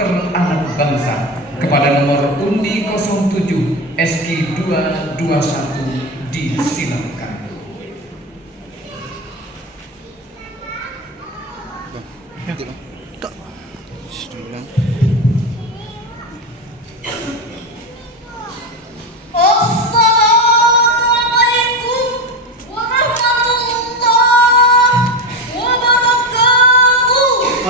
karakter anak bangsa kepada nomor undi 07 SK 221 disilakan.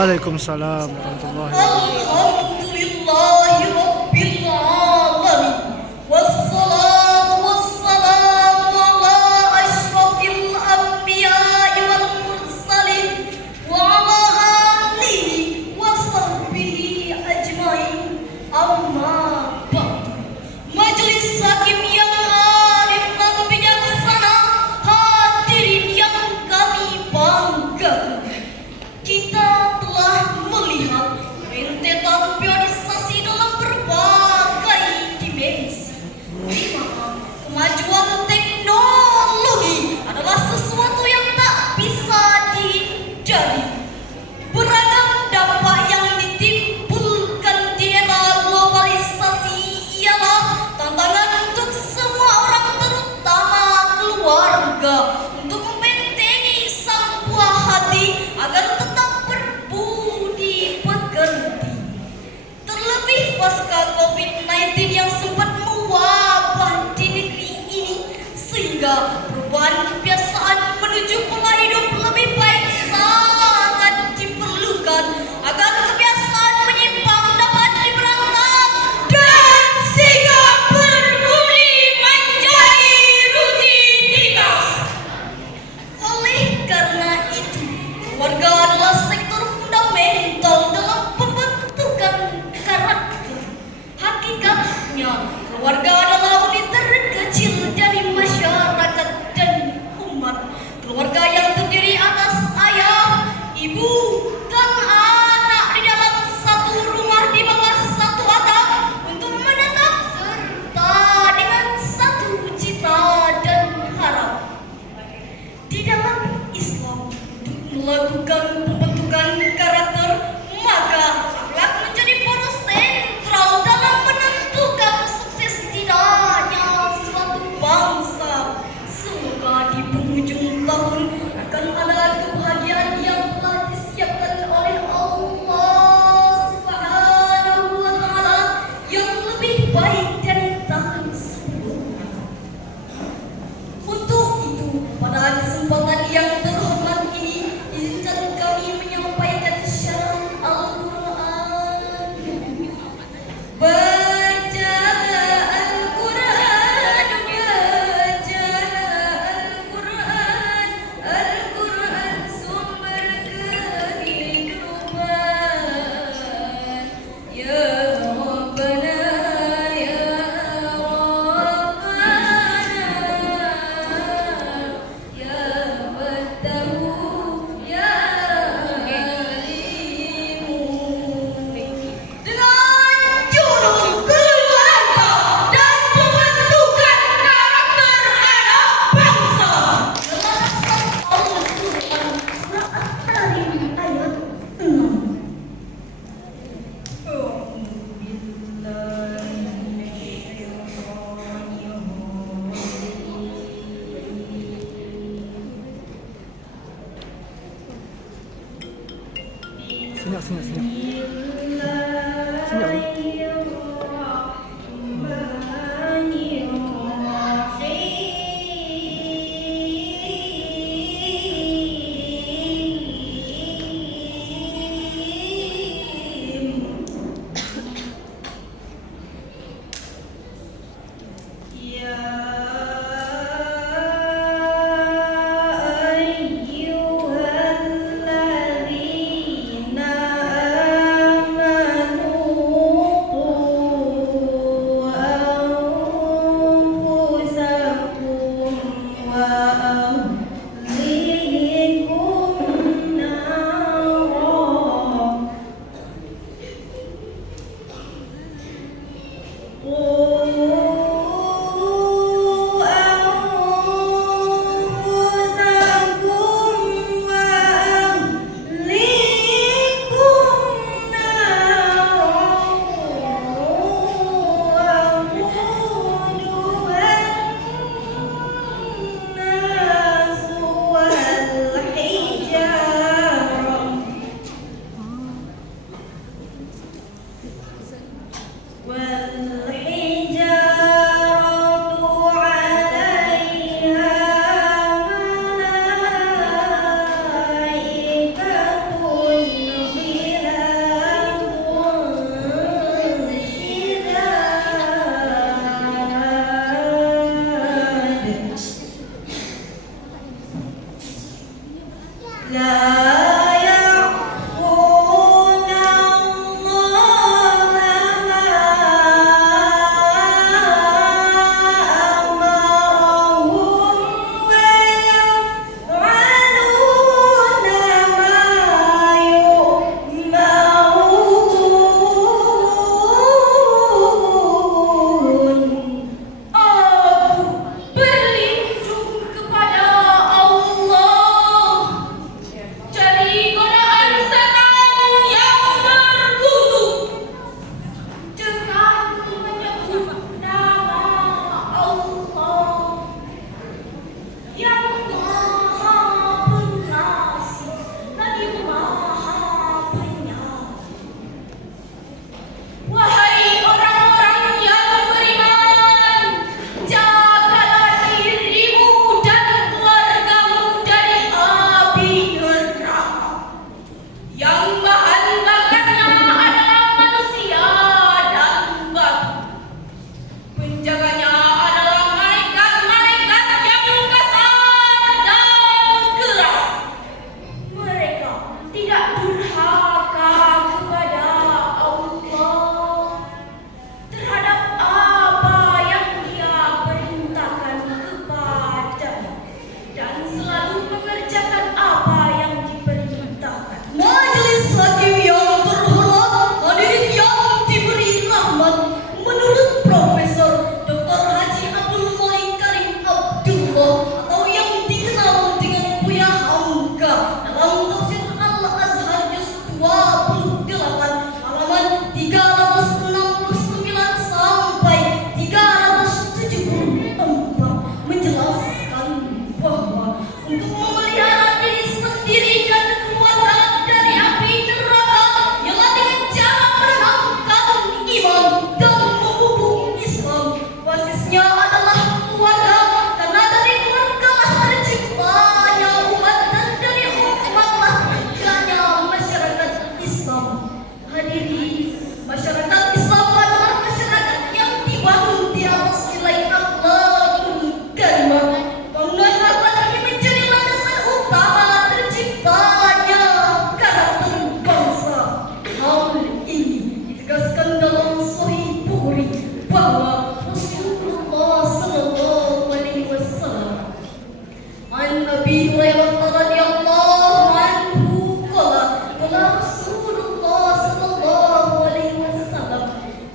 Waalaikumsalam warahmatullahi wabarakatuh. Alhamdulillahi rabbil alamin. Wassalatu wassalamu ala asyrafil anbiya'i wal mursalin wa ala alihi wa sahbihi ajmain. Amma ba'du. Majelis hakim yang arif dan bijaksana, hadirin yang kami banggakan. Kita telah melihat rentetan pionisasi dalam berbagai dimensi, di mana kemajuan teknologi adalah sesuatu yang tak bisa dihindari. Beragam dampak yang ditimbulkan di era globalisasi ialah tantangan untuk semua orang, terutama keluarga, untuk membentengi sang buah hati agar tetap berbudi pekerti. Terlebih pasca COVID-19 yang sempat mewabah di negeri ini, sehingga perubahan kebiasaan menuju pola hidup lebih baik sangat diperlukan agar kebiasaan menyimpang dapat diberantas dan sikap berbudi menjadi rutinitas. Oleh karena itu, keluarga adalah sektor fundamental dalam pembentukan karakter. Hakikatnya, keluarga adalah unit terkecil dari masyarakat dan umat. Keluarga yang terdiri atas ayah, ibu, dan anak di dalam satu rumah di bawah satu atap untuk menetap serta dengan satu cita dan harapan. Di dalam Islam, untuk melakukan pembentukan karakter, maka akhlak menjadi poros sentral dalam menentukan sukses tidaknya suatu bangsa. Semoga di penghujung tahun akan ada kebahagiaan yang telah disiapkan oleh Allah Subhanahu wa Ta'ala yang lebih baik dari tahun sebelumnya. Untuk itu, pada kesempatan yang terhormat ini, izinkan kami menyampaikan syarat Al-Quran. Bacalah Al-Quran, bacalah Al-Quran. Al-Quran sumber kehidupan. Ya Rabbana, ya Rabbana, ya Fattahu, ya Alimu. Dengan judul keluarga dan pembentukan karakter anak bangsa, dalam surat Al-Quran surat At-Tahrim ayat 6. Senyap. Senyap. أيها الذين آمنوا Hadirin, masyarakat Islam adalah masyarakat yang dibangun di atas nilai akhlakul karimah. Bangunan akhlak ini menjadi landasan utama terciptanya karakter bangsa. Hal ini ditegaskan dalam Sahih Bukhari bahwa Rasulullah Sallallahu Alaihi Wasallam an Abi Hurairah radhiyallahu anhu qala Rasulullah Sallallahu Alaihi Wasallam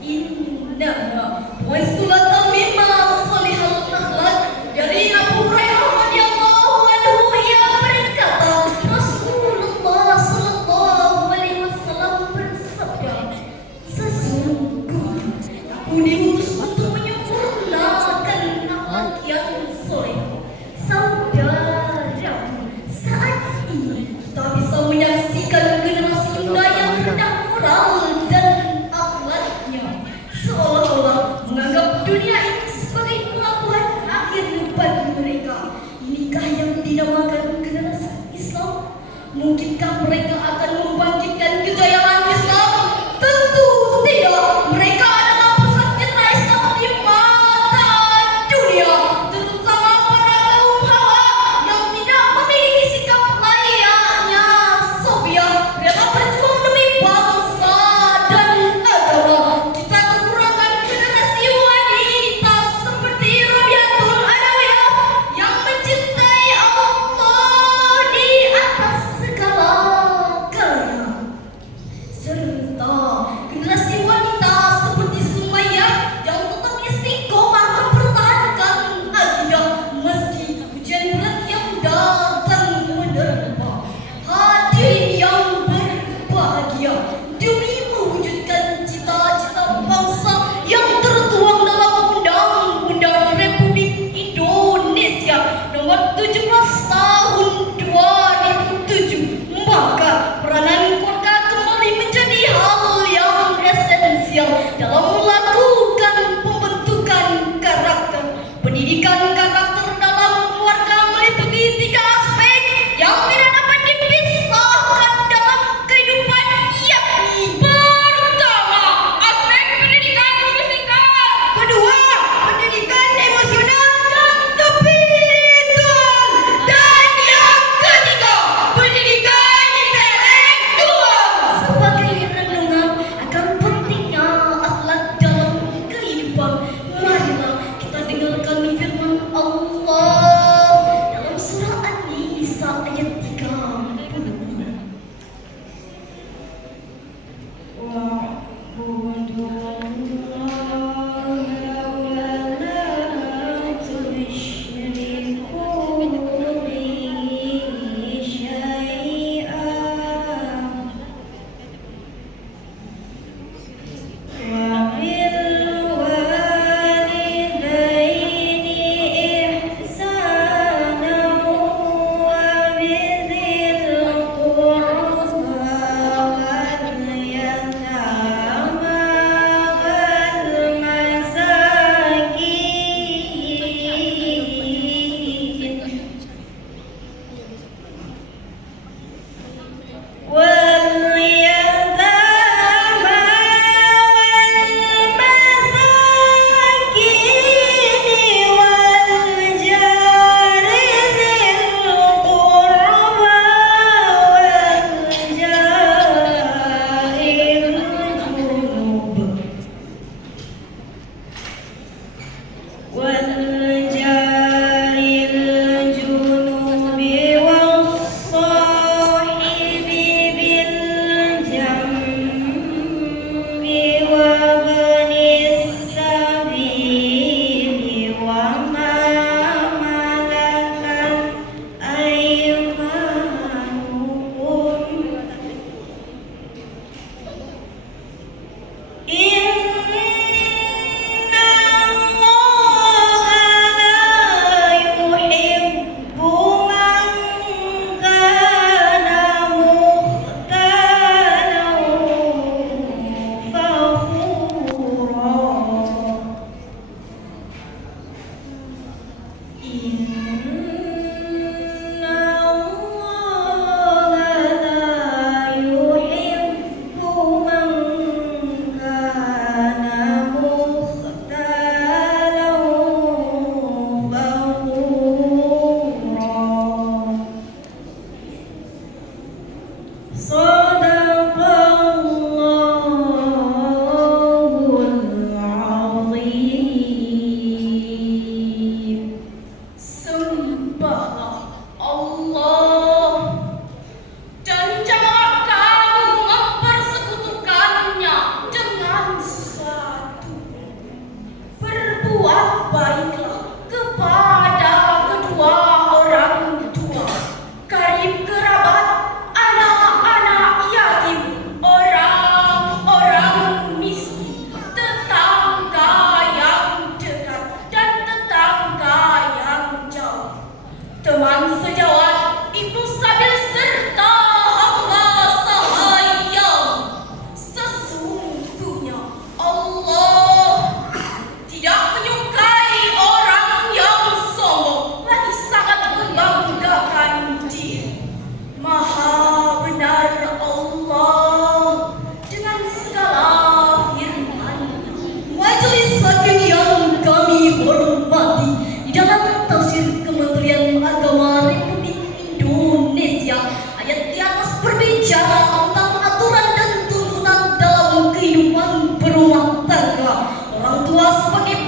innaha wasulatan mimma salihal akhlaq. Dari Abu Hurairah radhiyallahu anhu ia berkata Rasulullah Sallallahu Alaihi Wasallam bersabda, sesungguhnya aku diutus untuk menyempurnakan akhlak yang soleh. Saudaraku, saat ini kita bisa menyaksikan generasi muda yang rendah moral dan akhlaknya, seolah-olah menganggap dunia ini sebagai pelabuhan akhir bagi mereka. Inikah yang dinamakan generasi Islam? Mungkinkah mereka akan membangkitkan kejayaan Islam? Tentu tidak. Mereka adalah pusat citra Islam di mata dunia, terutama para kaum hawa yang tidak memiliki sikap layaknya Sofia, rela berjuang demi bangsa dan agama. Kita kekurangan generasi wanita seperti Rabiatul Adawiyah yang mencintai Allah di atas segala-galanya, serta generasi wanita seperti Sumayyah yang tetap istiqomah mempertahankan akidah meski ujian berat yang datang menerpa. Hadirin yang berbahagia, demi mewujudkan cita-cita bangsa yang tertuang dalam Undang-Undang Republik Indonesia Nomor 17 Tahun 2007, maka peranan keluarga kembali menjadi hal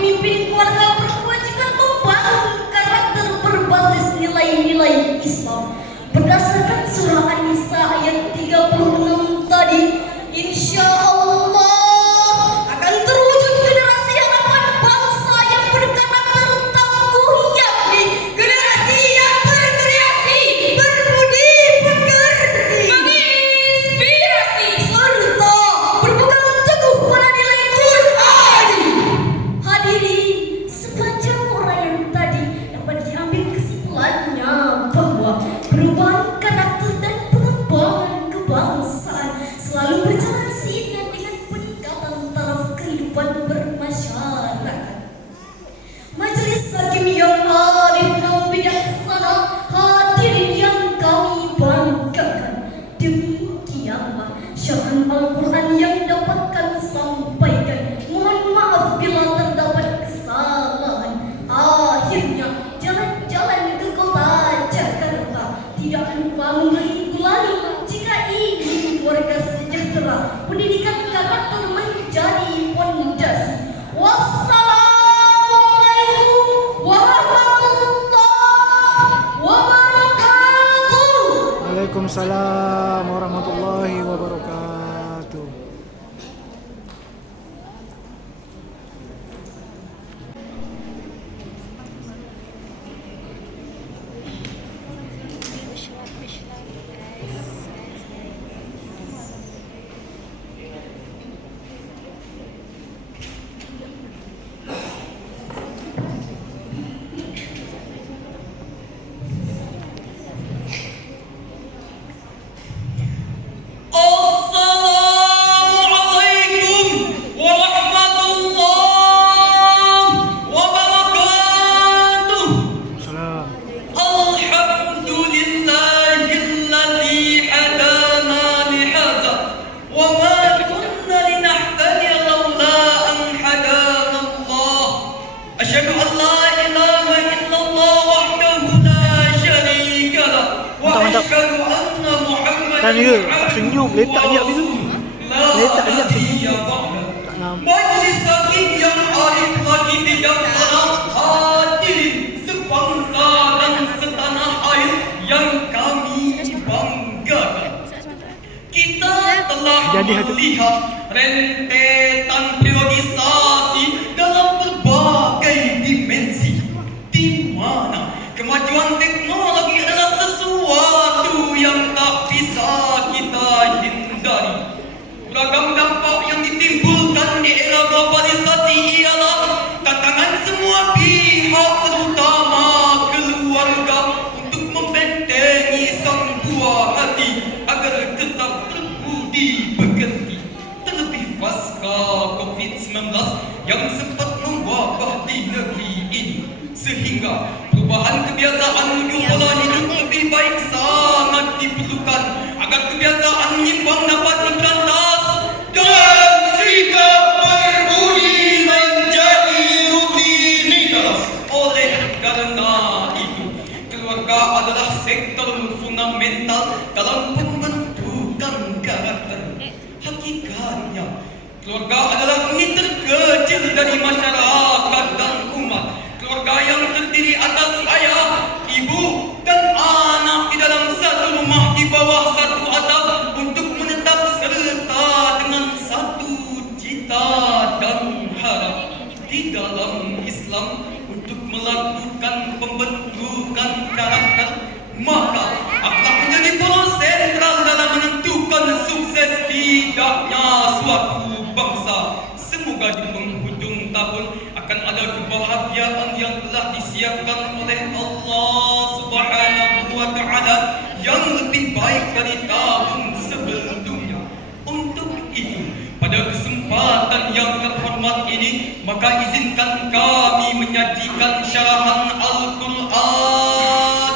pemimpin keluarga berkewajiban membangun karakter berbasis nilai-nilai Islam. Berdasarkan surah An-Nisa ayat 36 tadi, insya Allah akan terwujud generasi harapan bangsa yang berkarakter tangguh, yakni generasi yang berkreasi, berbudi pekerti, menginspirasi, serta berpegang teguh pada nilai Quran. Hadirin, sepanjang uraian tadi dapat diambil kesimpulannya bahwa perubahan karakter dan pengembangan kebangsaan selalu berjalan seiring dengan peningkatan taraf kehidupan bermasyarakat. Majelis Hakim yang arif dan bijaksana, hadirin yang kami banggakan, demikianlah syarahan Al-Quran yang dapat kami sampaikan. Mohon maaf bila terdapat kesalahan. Akhirnya, jalan-jalan ke kota Jakarta tidak lupa memiliki lalu jika ingin warga sejahtera, pendidikan karakter menjadi fondasi. Wassalamualaikum warahmatullahi wabarakatuh. Waalaikumsalam warahmatullahi wabarakatuh. Assalamualaikum warahmatullahi wabarakatuh. Salam. Alhamdulillahilladzi hadana lihadza wa ma kunna linahtadiya laula an hadana Allah. Asyhadu an la ilaha illallah wahdahu la syarika lah wa Mantap, mantap. asyhadu anna Muhammadan Kan dia tak senyum, letak niat dia tu. Letak niat senyum. Tak nampak. Majlis Hakim yang arif lagi bijaksana, hadirin sebangsa dan setanah air yang kami banggakan. Kita telah Jadi hati. melihat rentetan priorisasi dalam berbagai dimensi, di mana kemajuan teknologi adalah sesuatu yang tak bisa kita hindari. Beragam dampak yang ditimbulkan di era globalisasi ialah tantangan semua pihak, terutama keluarga, untuk membentengi sang buah hati agar tetap berbudi pekerti. Terlebih pasca COVID-19 yang sempat mewabah di negeri ini, sehingga perubahan kebiasaan menuju pola hidup lebih baik sangat diperlukan agar kebiasaan menyimpang dapat diberantas dan sikap berbudi menjadi rutinitas. Oleh karena itu, keluarga adalah sektor fundamental dalam pembentukan karakter. Hakikatnya, keluarga adalah unit terkecil dari masyarakat dan umat. Keluarga yang terdiri atas ayah, ibu, dan anak di dalam satu rumah di bawah satu atap untuk menetap serta dengan satu cita dan harap di dalam Islam untuk melakukan pembentukan karakter. Maka akhlak menjadi pola sentral dalam menentukan sukses tidaknya suatu bangsa. Semoga di penghujung tahun akan ada kebahagiaan yang telah disiapkan oleh Allah Subhanahu wa Ta'ala yang lebih baik dari tahun sebelumnya. Untuk itu, pada kesempatan yang terhormat ini, maka izinkan kami menyajikan syarahan Al-Quran.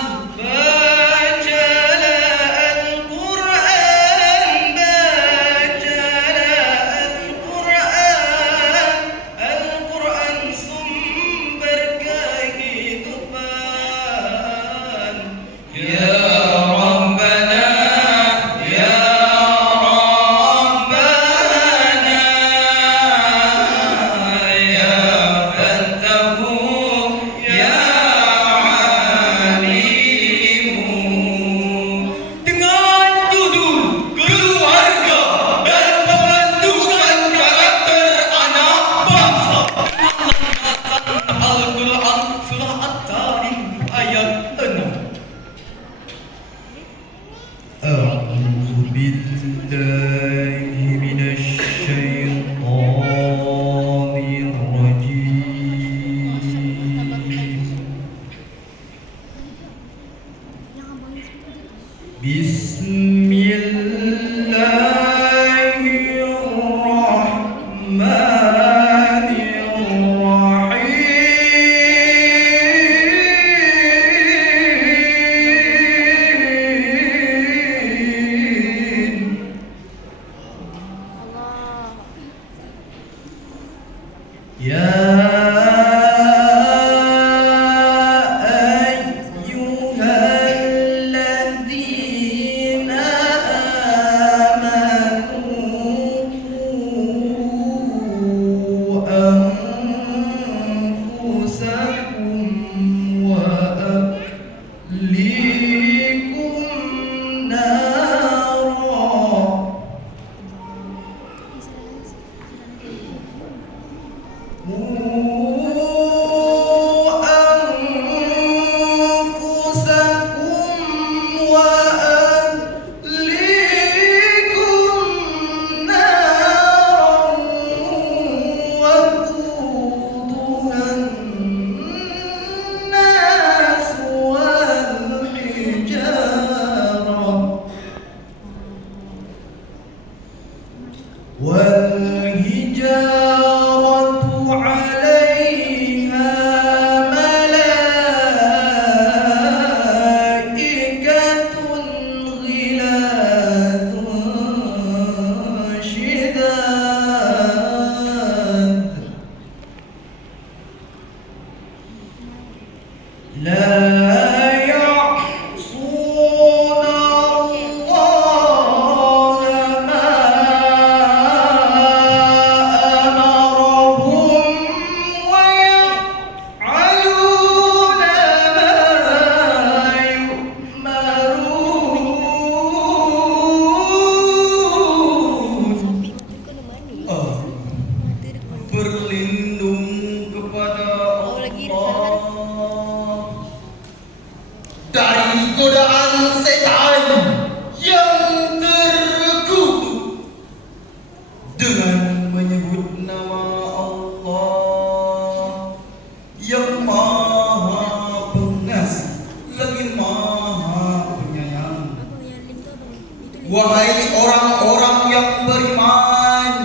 Wahai orang-orang yang beriman,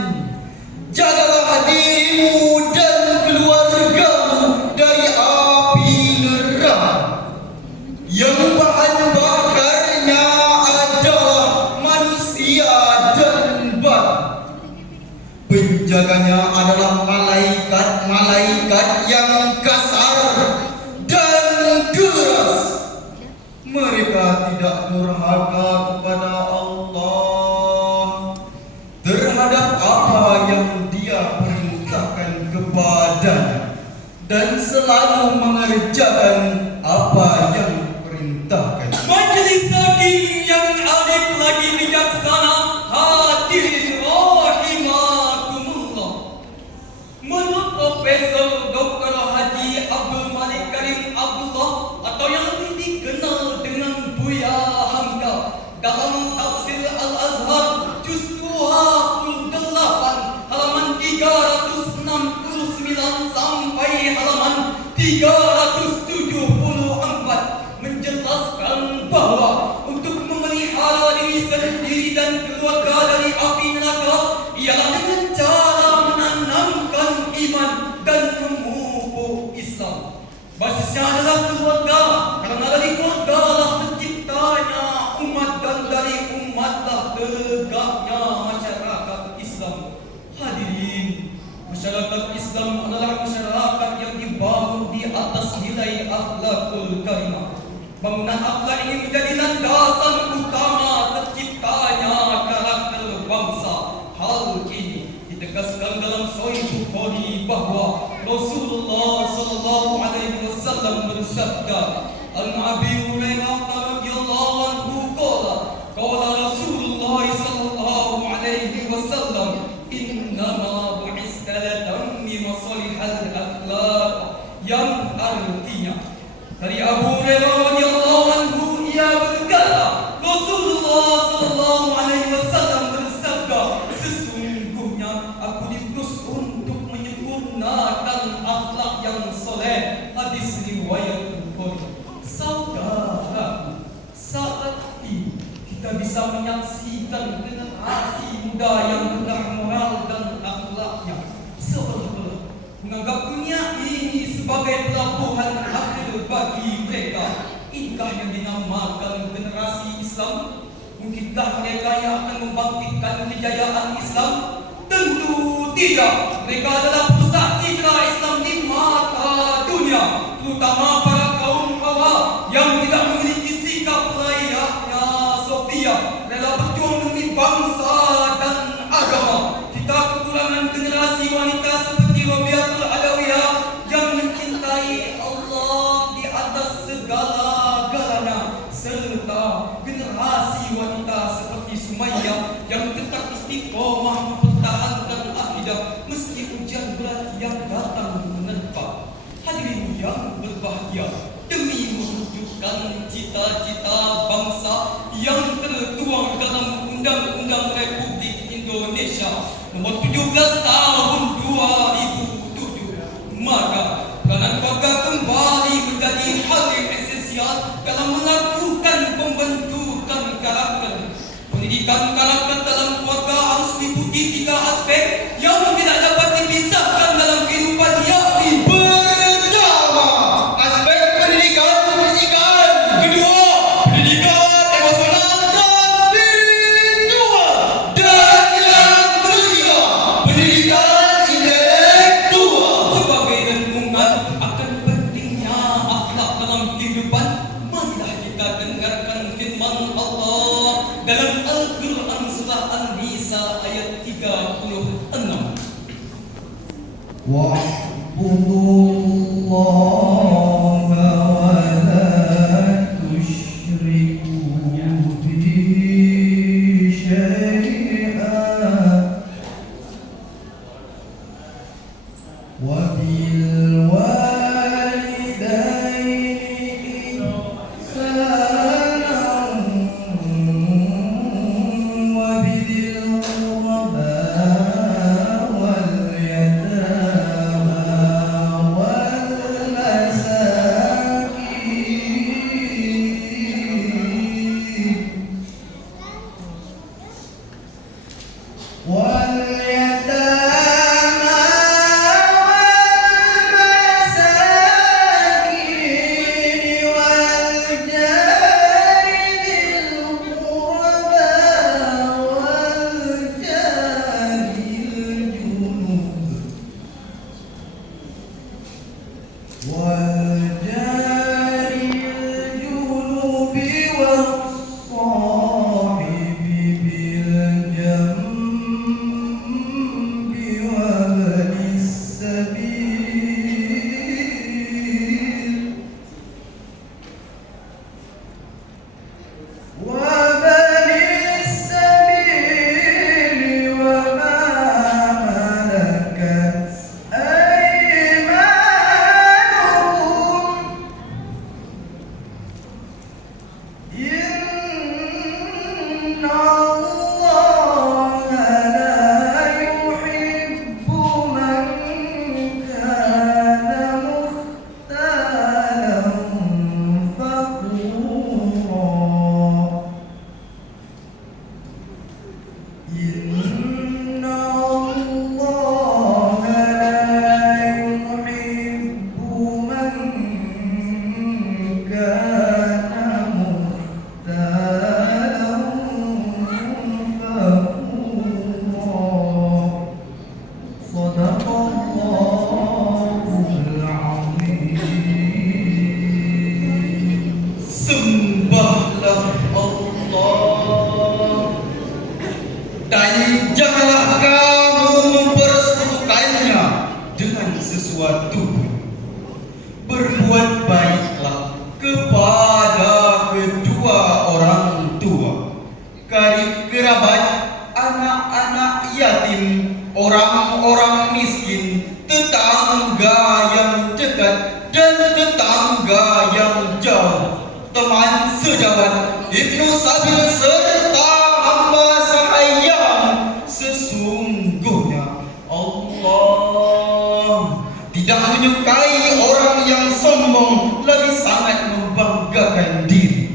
jagalah dirimu dan keluargamu dari api neraka yang bahan bakarnya adalah manusia dan batu. Penjaganya adalah malaikat-malaikat yang kasar dan keras. Mereka tidak durhaka kepada Allah terhadap apa yang Dia perintahkan kepadanya dan selalu mengerjakan apa yang diperintahkan. Majelis hakim yang arif lagi bijaksana, hadirin rahimakumullah. Menurut Profesor Dr. Haji Abdul Malik Karim Abdullah atau yang lebih dikenal dengan Buya Hamka, dalam tafsir Al-Azhar juz 28 halaman 369 sampai halaman 374 menjelaskan bahwa untuk memelihara diri sendiri dan keluarga dari api neraka ialah dengan cara menanamkan iman dan memupuk Islam. Basisnya adalah keluarga, karena dari keluarga lah terciptanya umat dan dari umatlah tegaknya masyarakat Islam. Hadirin, masyarakat Islam adalah masyarakat yang dibangun di atas nilai akhlakul karimah. Bangunan akhlak ini menjadi landasan utama terciptanya karakter bangsa. Hal ini ditegaskan dalam Sahih Bukhari bahwa Rasulullah sallallahu alaihi wasallam bersabda, "An Abi Hurairah radhiyallahu anhu qala Rasulullah sallallahu alaihi wasallam, innama bu'ista latammima salihal akhlaq," yang artinya dari Abu Hurairah radhiyallahu anhu ia berkata, Rasulullah sallallahu alaihi wasallam bersabda, sesungguhnya aku diutus untuk menyempurnakan akhlak yang soleh. Hadis riwayat Bukhari. Saudara, saat ini kita bisa menyaksikan generasi muda yang rendah moral dan akhlaknya, seolah-olah menganggap dunia ini sebagai pelabuhan akhir bagi mereka. Inikah yang dinamakan generasi Islam? Mungkinkah mereka yang akan membangkitkan kejayaan Islam? Tentu tidak. Mereka adalah pusat citra terutama para kaum hawa yang tidak memiliki sikap layaknya Sofia, rela berjuang demi bangsa dan agama. Kita kekurangan generasi wanita seperti Robiatul Adawiyah yang mencintai Allah di atas segala-galanya, serta generasi wanita seperti Sumayyah yang tetap istiqomah mempertahankan akidah meski ujian berat yang datang menerpa. Hadirin yang berbahagia, demi mewujudkan cita-cita bangsa yang tertuang dalam Undang-Undang Republik Indonesia Nomor 17 Tahun 2007, maka peranan keluarga kembali menjadi hal yang esensial dalam melakukan pembentukan karakter. Pendidikan karakter dalam keluarga harus meliputi 3 aspek yang tidak dapat dipisahkan dalam kehidupan, yakni Pertama, aspek pendidikan kefizikan. Kedua, pendidikan emosional dan spiritual. Dan yang ketiga, pendidikan intelektual. sebagai renungan akan pentingnya akhlak dalam kehidupan. Marilah kita dengarkan firman Allah dalam Al-Quran surah An-Nisa ayat 36. Wa'budullaha wa la tusyriku bihi syai'an wa bil walidaini ihsanan wa bidil qurba wal yatama wal masakin والجار الجنوب والصاحب بالجنب وابن السبيل وابن السبيل وما ملكت أيمانكم إن الله لا يحب من كان مختالا فخورا إن الله لا يحب من كان مختالا فخورا صدق الله العظيم. Sembahlah Allah dan janganlah kamu mempersekutukannya dengan sesuatu. Berbuat baiklah kepada kedua orang tua, karib kerabat, anak-anak yatim, orang-orang miskin, tetangga yang dekat dan tetangga yang jauh, teman sejawat, ibnu sabil serta hamba sahayam. Sesungguhnya Allah tidak menyukai orang yang sombong, lebih sangat membanggakan diri.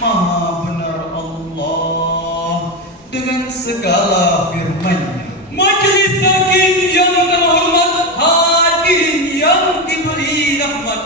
Maha benar Allah dengan segala firman-Nya. Majelis Hakim yang terhormat, hadirin yang diberi rahmat.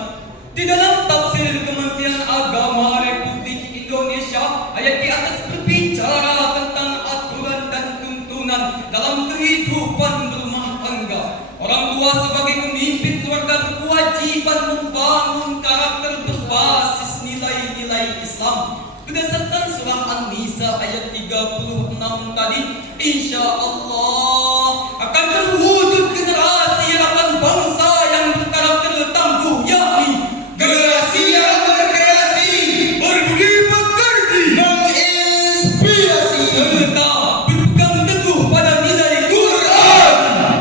Di dalam tafsir Kementerian Agama Republik Indonesia, ayat di atas berbicara tentang aturan dan tuntunan dalam kehidupan berumah tangga. Orang tua sebagai pemimpin keluarga berkewajiban kewajiban membangun karakter berbasis nilai-nilai Islam. Berdasarkan surah An-Nisa ayat 36 tadi, insya Allah akan terwujud generasi harapan bangsa yang berkarakter tangguh, yakni generasi yang berkreasi, berbudi pekerti, menginspirasi, serta berpegang teguh pada nilai Quran.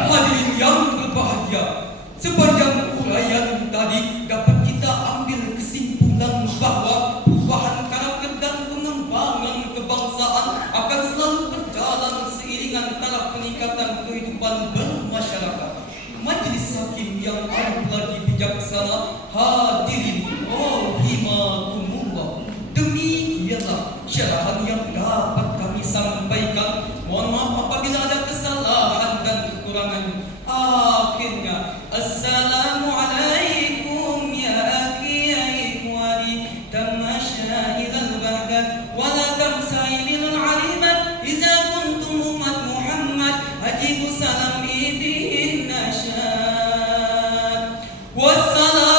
Hadirin yang berbahagia, sepanjang uraian tadi dapat kita ambil kesimpulan bahwa perubahan karakter dan pengembangan kebangsaan akan selalu berjalan seiringan taraf peningkatan kehidupan bermasyarakat. Majelis Hakim yang amat lagi bijaksana, hadirin rahimakumullah, demikianlah syarahan yang dapat kami sampaikan. Mohon maaf apabila ada kesalahan dan kekurangan. Akhirnya, Assalamualaikum ya akhi ya ikhwani, tamasya ilal bahdat wala tamsa'i bilal alimat, iza kuntum umat Muhammad ajibu salami bihin nasyad. Wassalam.